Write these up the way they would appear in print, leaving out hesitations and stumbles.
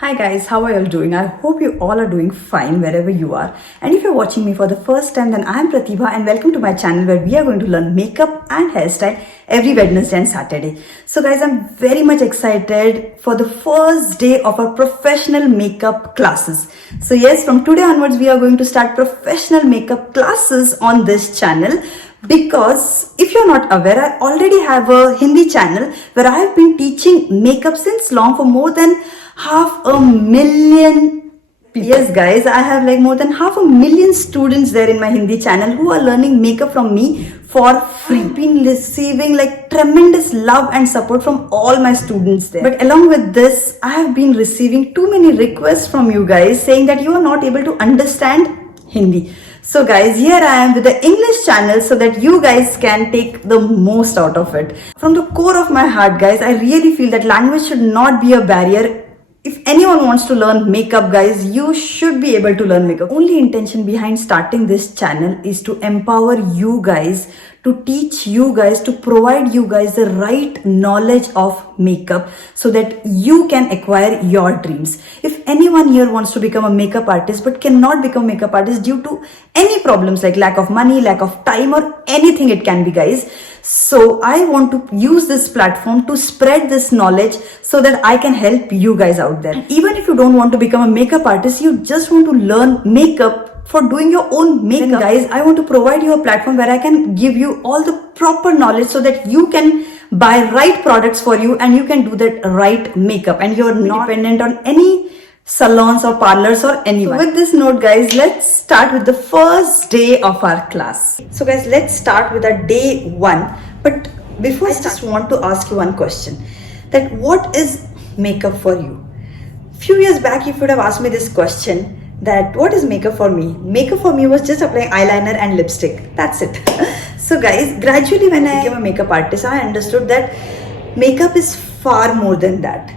Hi guys, how are you all doing? I hope you all are doing fine wherever you are. And if you're watching me for the first time, then I'm Pratibha and welcome to my channel where we are going to learn makeup and hairstyle every Wednesday and Saturday. So guys, I'm very much excited for the first day of our professional makeup classes. So yes, from today onwards, we are going to start professional makeup classes on this channel. Because if you're not aware, I already have a Hindi channel where I have been teaching makeup since long for more than 500,000 people. Yes guys, I have like more than 500,000 students there in my Hindi channel who are learning makeup from me for free. I've been receiving like tremendous love and support from all my students there. But along with this, I have been receiving too many requests from you guys saying that you are not able to understand Hindi. So guys, here I am with the English channel so that you guys can take the most out of it. From the core of my heart guys, I really feel that language should not be a barrier. If anyone wants to learn makeup guys, you should be able to learn makeup. Only intention behind starting this channel is to empower you guys, to teach you guys, to provide you guys the right knowledge of makeup so that you can acquire your dreams. If anyone here wants to become a makeup artist but cannot become a makeup artist due to any problems like lack of money, lack of time or anything it can be guys. So I want to use this platform to spread this knowledge so that I can help you guys out there. Even if you don't want to become a makeup artist, you just want to learn makeup for doing your own makeup. Then guys, I want to provide you a platform where I can give you all the proper knowledge so that you can buy right products for you and you can do that right makeup and you're not dependent on any salons or parlors or anyone. So with this note guys, let's start with the first day of our class. So guys, let's start with our day one. But before I just want to ask you one question, that what is makeup for you? Few years back, if you would have asked me this question, that what is makeup for me? Makeup for me was just applying eyeliner and lipstick. That's it. So guys, gradually when I became a makeup artist, I understood that makeup is far more than that.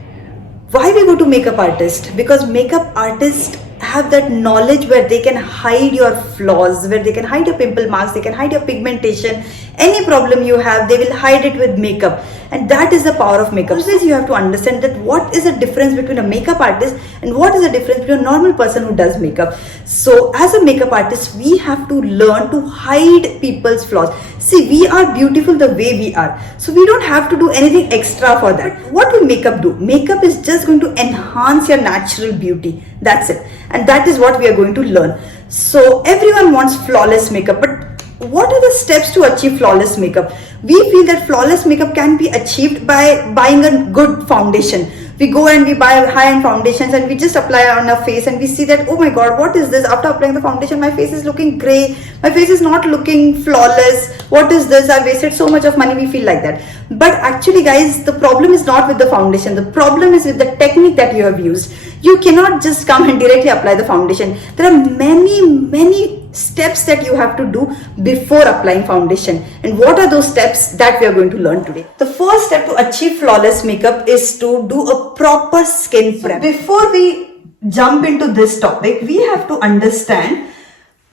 Why we go to makeup artist? Because makeup artists have that knowledge where they can hide your flaws, where they can hide your pimple marks, they can hide your pigmentation, any problem you have, they will hide it with makeup. And that is the power of makeup. So you have to understand that what is the difference between a makeup artist and what is the difference between a normal person who does makeup. So as a makeup artist, we have to learn to hide people's flaws. See, we are beautiful the way we are. So we don't have to do anything extra for that. What will makeup do? Makeup is just going to enhance your natural beauty. That's it. And that is what we are going to learn. So everyone wants flawless makeup, but what are the steps to achieve flawless makeup? We feel that flawless makeup can be achieved by buying a good foundation. We go and we buy high-end foundations and we just apply on our face and we see that, oh my god, what is this? After applying the foundation, my face is looking grey, my face is not looking flawless. What is this? I wasted so much of money. We feel like that. But actually guys, the problem is not with the foundation. The problem is with the technique that you have used. You cannot just come and directly apply the foundation. There are many steps that you have to do before applying foundation. And what are those steps that we are going to learn today? The first step to achieve flawless makeup is to do a proper skin prep. Before we jump into this topic, we have to understand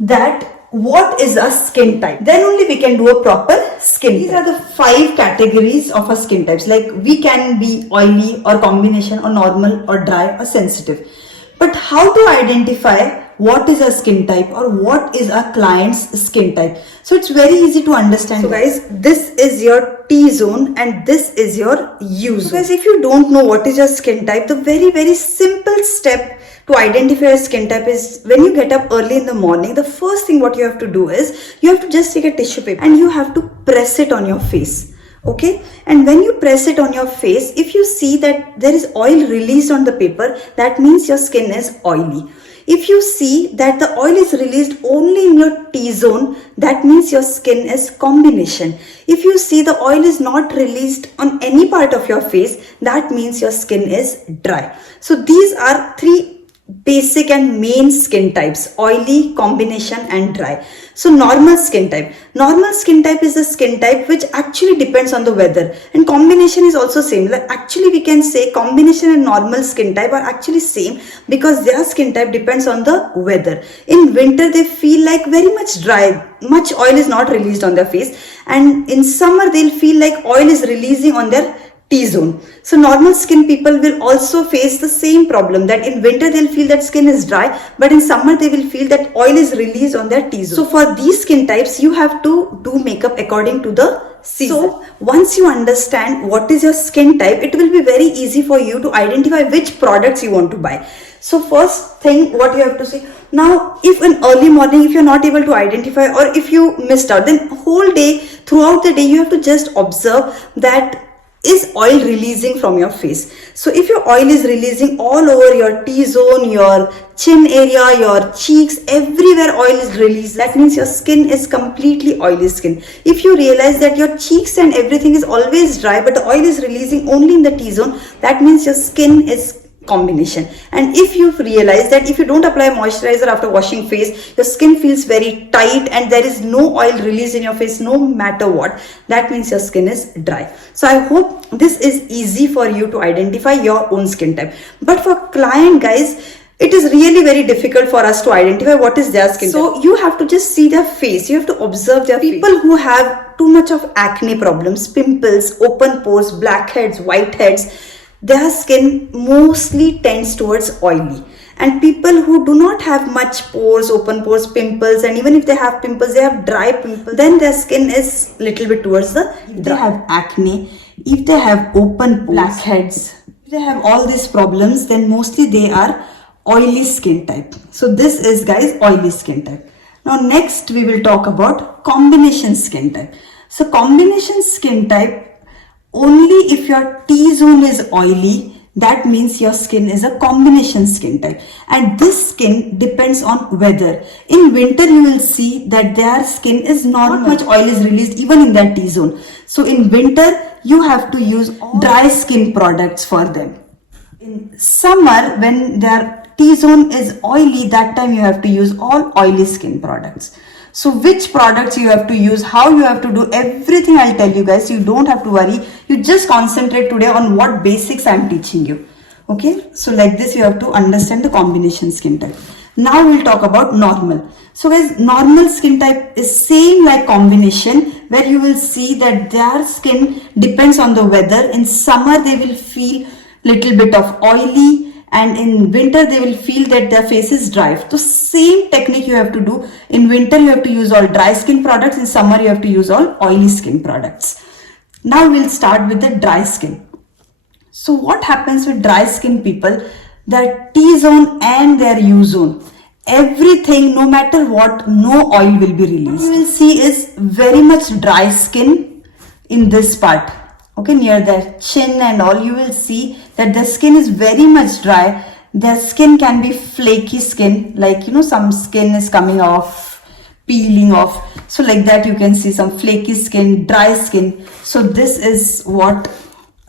that what is a skin type. Then only we can do a proper skin type. These are the 5 categories of our skin types. Like we can be oily or combination or normal or dry or sensitive. But how to identify what is a skin type or what is a client's skin type? So it's very easy to understand. So guys, this is your T zone and this is your U zone. So guys, if you don't know what is your skin type, the very simple step to identify a skin type is when you get up early in the morning, the first thing what you have to do is you have to just take a tissue paper and you have to press it on your face. Okay, and when you press it on your face, if you see that there is oil released on the paper, that means your skin is oily. If you see that the oil is released only in your T zone, that means your skin is combination. If you see the oil is not released on any part of your face, that means your skin is dry. So these are 3 basic and main skin types: oily, combination and dry. So normal skin type. Normal skin type is the skin type which actually depends on the weather, and combination is also same. Like actually we can say combination and normal skin type are actually same because their skin type depends on the weather. In winter they feel like very much dry, much oil is not released on their face, and in summer they'll feel like oil is releasing on their T-zone. So normal skin people will also face the same problem, that in winter they'll feel that skin is dry, but in summer they will feel that oil is released on their T-zone. So for these skin types, you have to do makeup according to the season. So once you understand what is your skin type, it will be very easy for you to identify which products you want to buy. So first thing what you have to say, now if in early morning if you're not able to identify, or if you missed out, then whole day, throughout the day, you have to just observe that is oil releasing from your face. So if your oil is releasing all over your T-zone, your chin area, your cheeks, everywhere oil is released, that means your skin is completely oily skin. If you realize that your cheeks and everything is always dry, but the oil is releasing only in the T-zone, that means your skin is combination. And if you realize that if you don't apply moisturizer after washing face, your skin feels very tight and there is no oil release in your face no matter what, that means your skin is dry. So I hope this is easy for you to identify your own skin type. But for client guys, it is really very difficult for us to identify what is their skin type. So you have to just see their face, you have to observe their face. People who have too much of acne problems, pimples, open pores, blackheads, whiteheads, their skin mostly tends towards oily. And people who do not have much pores, open pores, pimples, and even if they have pimples, they have dry pimples, then their skin is little bit towards the dry. If they have acne, if they have open pores, blackheads, if they have all these problems, then mostly they are oily skin type. So this is guys oily skin type. Now next we will talk about combination skin type. So combination skin type, only if your T-zone is oily, that means your skin is a combination skin type. And this skin depends on weather. In winter, you will see that their skin is not much oil is released even in their T-zone. So in winter, you have to use dry skin products for them. In summer, when their T-zone is oily, that time you have to use all oily skin products. So which products you have to use, how you have to do, everything I'll tell you guys. You don't have to worry. You just concentrate today on what basics I'm teaching you. Okay. So like this, you have to understand the combination skin type. Now we'll talk about normal. So guys, normal skin type is same like combination, where you will see that their skin depends on the weather. In summer, they will feel little bit of oily, and in winter they will feel that their face is dry. So same technique you have to do. In winter you have to use all dry skin products, in summer you have to use all oily skin products. Now we'll start with the dry skin. So what happens with dry skin people, their T-zone and their U-zone, everything, no matter what, no oil will be released. What you will see is very much dry skin in this part. Okay, near their chin and all, you will see that the skin is very much dry. Their skin can be flaky skin, like some skin is coming off, peeling off. So like that you can see some flaky skin, dry skin. So this is what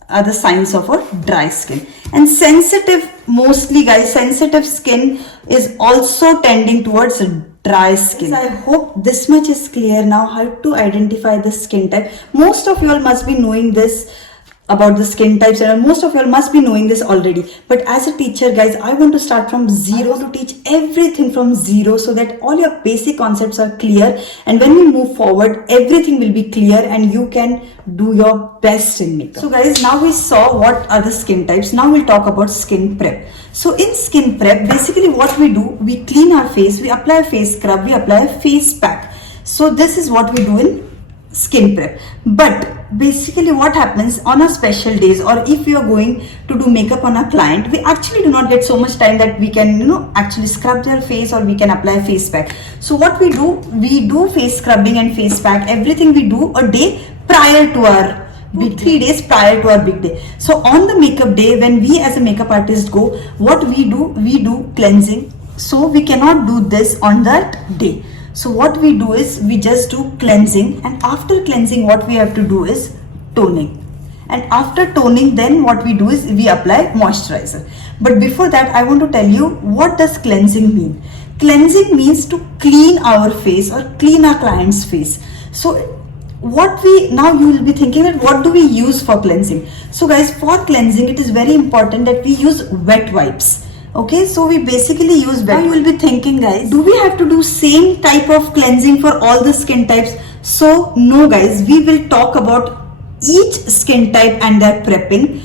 are the signs of a dry skin. And sensitive, mostly guys, sensitive skin is also tending towards dry skin. I hope this much is clear now how to identify the skin type. Most of you all must be knowing this about the skin types, and most of you all must be knowing this already. But as a teacher guys, I want to start from zero, to teach everything from zero, so that all your basic concepts are clear, and when we move forward everything will be clear and you can do your best in makeup. So guys, now we saw what are the skin types. Now we'll talk about skin prep. So in skin prep, basically what we do, we clean our face, we apply a face scrub, we apply a face pack. So this is what we do in skin prep. But basically what happens on our special days, or if we are going to do makeup on a client, we actually do not get so much time that we can actually scrub their face, or we can apply a face pack. So what we do face scrubbing and face pack, everything we do a day prior to our 3 days prior to our big day. So on the makeup day, when we as a makeup artist go, what we do cleansing. So we cannot do this on that day. So what we do is we just do cleansing, and after cleansing what we have to do is toning, and after toning then what we do is we apply moisturizer. But before that I want to tell you, what does cleansing mean? Cleansing means to clean our face or clean our client's face. So now you will be thinking that what do we use for cleansing? So guys, for cleansing it is very important that we use wet wipes. Okay, so we basically use wet. Now you will be thinking guys, do we have to do same type of cleansing for all the skin types? So no guys, we will talk about each skin type and their prepping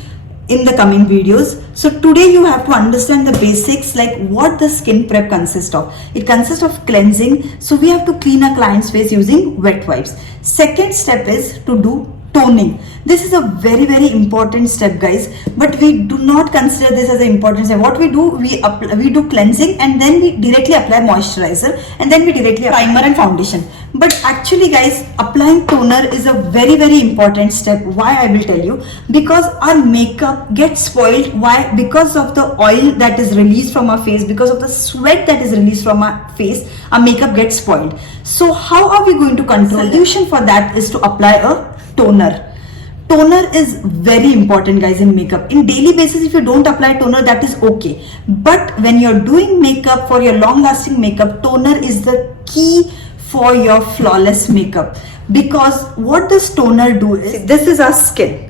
in the coming videos. So today you have to understand the basics, like what the skin prep consists of. It consists of cleansing, so we have to clean our client's face using wet wipes. Second step is to do toning. This is a very important step, guys, but we do not consider this as an important step. What we do, we do cleansing and then we directly apply moisturizer and then we directly apply primer and foundation. But actually, guys, applying toner is a very important step. Why? I will tell you. Because our makeup gets spoiled. Why? Because of the oil that is released from our face, because of the sweat that is released from our face, our makeup gets spoiled. So how are we going to control? The solution for that is to apply a toner. Toner is very important, guys, in makeup. In daily basis, if you don't apply toner, that is okay. But when you're doing makeup for your long lasting makeup, toner is the key for your flawless makeup. Because what does toner do is, this is our skin.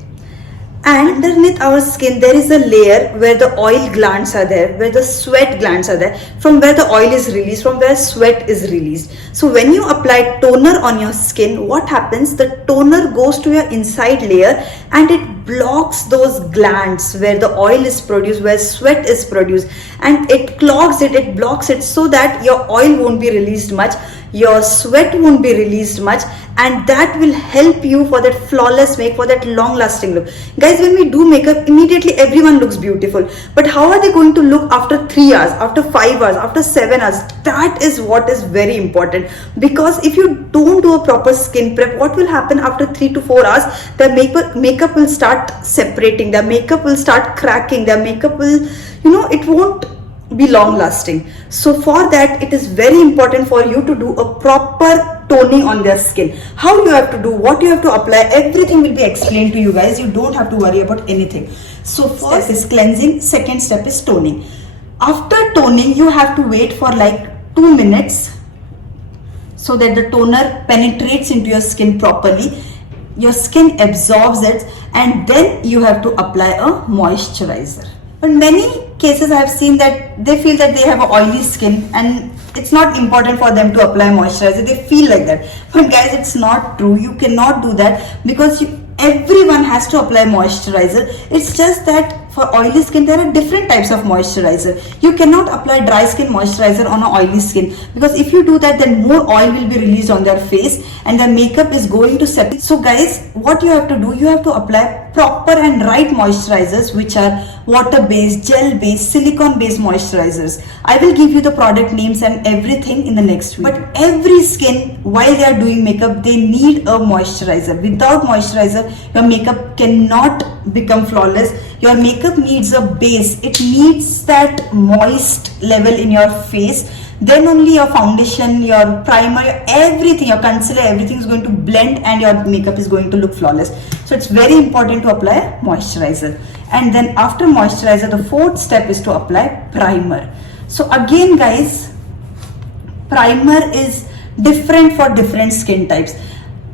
And underneath our skin, there is a layer where the oil glands are there, where the sweat glands are there, from where the oil is released, from where sweat is released. So when you apply toner on your skin, what happens? The toner goes to your inside layer and it blocks those glands where the oil is produced, where sweat is produced, and it clogs it, it blocks it, so that your oil won't be released much, your sweat won't be released much, and that will help you for that flawless make, for that long lasting look. Guys, when we do makeup, immediately everyone looks beautiful, but how are they going to look after 3 hours, after 5 hours, after 7 hours? That is what is very important. Because if you don't do a proper skin prep, what will happen after 3 to 4 hours? The makeup will start separating, the makeup will start cracking, the makeup will, it won't be long lasting. So for that, it is very important for you to do a proper toning on their skin. How you have to do, what you have to apply, everything will be explained to you, guys. You don't have to worry about anything. So first is cleansing, second step is toning. After toning, you have to wait for like 2 minutes so that the toner penetrates into your skin properly, your skin absorbs it, and then you have to apply a moisturizer. But many cases I have seen that they feel that they have an oily skin and it's not important for them to apply moisturizer. They feel like that. But guys, it's not true. You cannot do that, because everyone has to apply moisturizer. It's just that for oily skin, there are different types of moisturizer. You cannot apply dry skin moisturizer on an oily skin, because if you do that, then more oil will be released on their face and their makeup is going to separate. So guys, what you have to do, you have to apply proper and right moisturizers, which are water-based, gel-based, silicone-based moisturizers. I will give you the product names and everything in the next video. But every skin, while they are doing makeup, they need a moisturizer. Without moisturizer, your makeup cannot become flawless. Your makeup needs a base. It needs that moist level in your face. Then only your foundation, your primer, everything, your concealer, everything is going to blend and your makeup is going to look flawless. So it's very important to apply moisturizer. And then after moisturizer, the fourth step is to apply primer. So again, guys, primer is different for different skin types.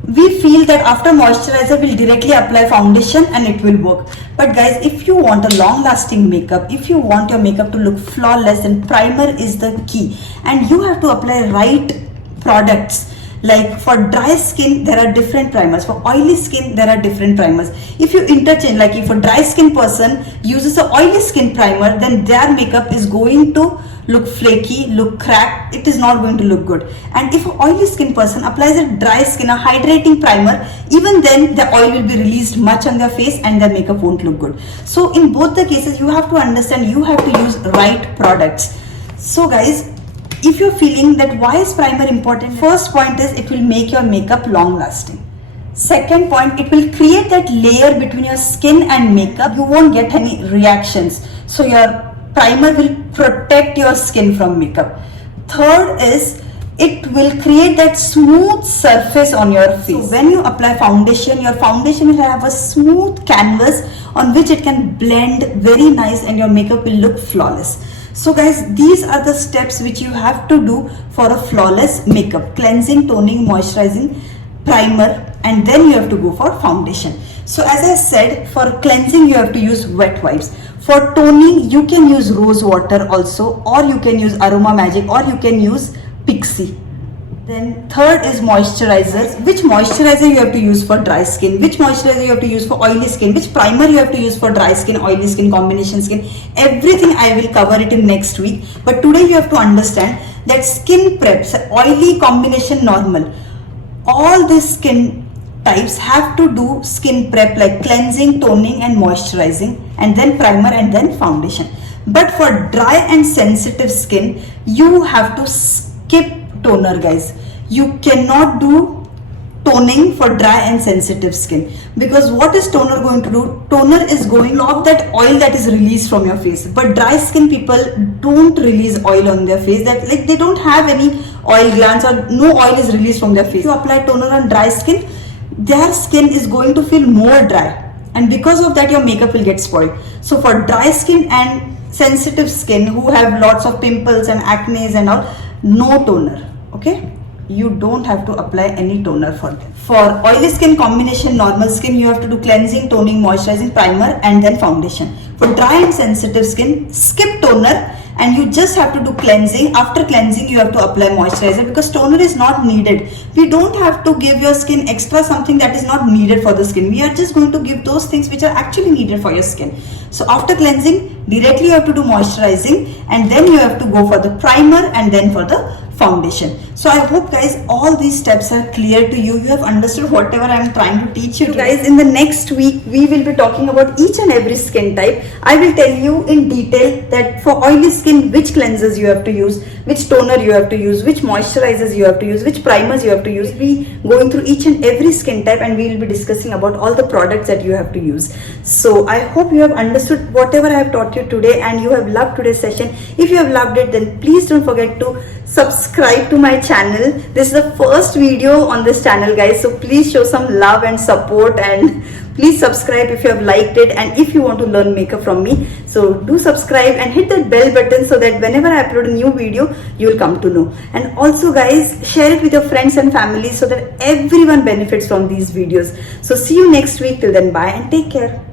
We feel that after moisturizer, we'll directly apply foundation and it will work. But guys, if you want a long lasting makeup, if you want your makeup to look flawless, then primer is the key. And you have to apply right products. Like for dry skin, there are different primers. For oily skin, there are different primers. If you interchange, like if a dry skin person uses a oily skin primer, then their makeup is going to look flaky, look cracked. It is not going to look good. And if an oily skin person applies a dry skin, a hydrating primer, even then the oil will be released much on their face and their makeup won't look good. So in both the cases, you have to understand, you have to use right products. So guys, if you're feeling that why is primer important, first point is it will make your makeup long lasting. Second point, it will create that layer between your skin and makeup. You won't get any reactions. So your primer will protect your skin from makeup. Third is it will create that smooth surface on your face. So when you apply foundation, your foundation will have a smooth canvas on which it can blend very nice and your makeup will look flawless. So guys, these are the steps which you have to do for a flawless makeup: cleansing, toning, moisturizing, primer, and then you have to go for foundation. So as I said, for cleansing you have to use wet wipes. For toning you can use rose water also, or you can use Aroma Magic, or you can use Pixie. Then third is moisturizer. Which moisturizer you have to use for dry skin, which moisturizer you have to use for oily skin, which primer you have to use for dry skin, oily skin, combination skin. Everything I will cover it in next week. But today you have to understand that skin preps, oily, combination, normal, all these skin types have to do skin prep like cleansing, toning and moisturizing, and then primer and then foundation. But for dry and sensitive skin, you have to skip toner, guys. You cannot do toning for dry and sensitive skin, because what is toner going to do? Toner is going to lock that oil that is released from your face. But dry skin people don't release oil on their face, that like they don't have any oil glands or no oil is released from their face. If you apply toner on dry skin, their skin is going to feel more dry, and because of that your makeup will get spoiled. So for dry skin and sensitive skin who have lots of pimples and acne and all, no toner. Okay, you don't have to apply any toner for them. For oily skin, combination, normal skin, you have to do cleansing, toning, moisturizing, primer and then foundation. For dry and sensitive skin, skip toner and you just have to do cleansing. After cleansing you have to apply moisturizer, because toner is not needed. We don't have to give your skin extra something that is not needed for the skin. We are just going to give those things which are actually needed for your skin. So after cleansing, directly you have to do moisturizing, and then you have to go for the primer and then for the foundation. So I hope guys all these steps are clear to you. You have understood whatever I am trying to teach you. So guys, in the next week we will be talking about each and every skin type. I will tell you in detail that for oily skin which cleansers you have to use, which toner you have to use, which moisturizers you have to use, which primers you have to use. We'll be going through each and every skin type and we will be discussing about all the products that you have to use. So I hope you have understood whatever I have taught you today and you have loved today's session. If you have loved it, then please don't forget to subscribe to my channel. This is the first video on this channel, guys, so please show some love and support, and please subscribe if you have liked it and if you want to learn makeup from me. So do subscribe and hit that bell button so that whenever I upload a new video you will come to know. And also guys, share it with your friends and family so that everyone benefits from these videos. So see you next week. Till then, bye and take care.